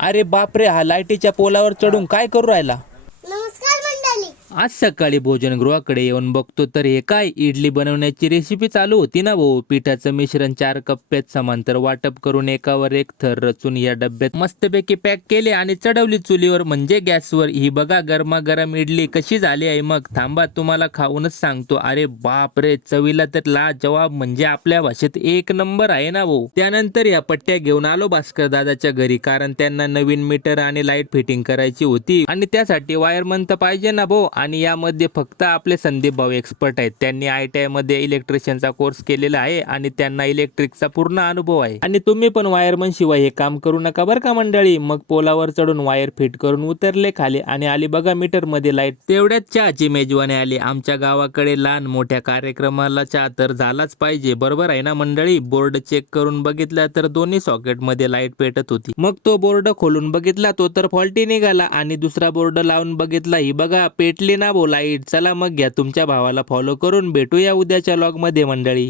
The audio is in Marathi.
अरे बापरे हा लाईटीच्या पोलावर चढून काय करू राहिला? आज सकाळी भोजनगृहाकडे येऊन बघतो तर हे काय इडली बनवण्याची रेसिपी चालू होती ना भाऊ? पिठाचं मिश्रण चार कप्प्यात समांतर वाटप करून एकावर एक थर रचून या डब्यात मस्तपैकी पॅक केले आणि चढवली चुलीवर. म्हणजे गॅसवर. ही बघा गरमागरम इडली कशी झाली आहे मग? थांबा तुम्हाला खाऊनच सांगतो. अरे बाप रे चवीला तर ला जवाब म्हणजे आपल्या भाषेत एक नंबर आहे ना भाऊ? त्यानंतर या पट्ट्या घेऊन आलो भास्कर दादाच्या घरी कारण त्यांना नवीन मीटर आणि लाइट फिटिंग करायची होती. आणि त्यासाठी वायरमन तर पाहिजे ना भाऊ. आणि यामध्ये फक्त आपले संदीप भाऊ एक्सपर्ट आहेत. त्यांनी आय टी आयमध्ये इलेक्ट्रिशियनचा कोर्स केलेला आहे आणि त्यांना इलेक्ट्रिकचा पूर्ण अनुभव आहे. आणि तुम्ही पण वायरमन शिवाय हे काम करू नका बरं का मंडळी? मग पोलावर चढून वायर फिट करून उतरले खाली आणि आली बघा मीटरमध्ये लाइट तेवढ्यात चहाची मेजवानी आली. आमच्या गावाकडे लहान मोठ्या कार्यक्रमाला चहा तर झालाच पाहिजे. बरोबर आहे ना मंडळी? बोर्ड चेक करून बघितला तर दोन्ही सॉकेटमध्ये लाइट पेटत होती. मग तो बोर्ड खोलून बघितला तो तर फॉल्टी निघाला आणि दुसरा बोर्ड लावून बघितला. ही बघा पेटली ना बो लाइट चला मग घ्या तुमच्या भावाला फॉलो करून भेटूया उद्याच्या लॉगमध्ये मंडळी.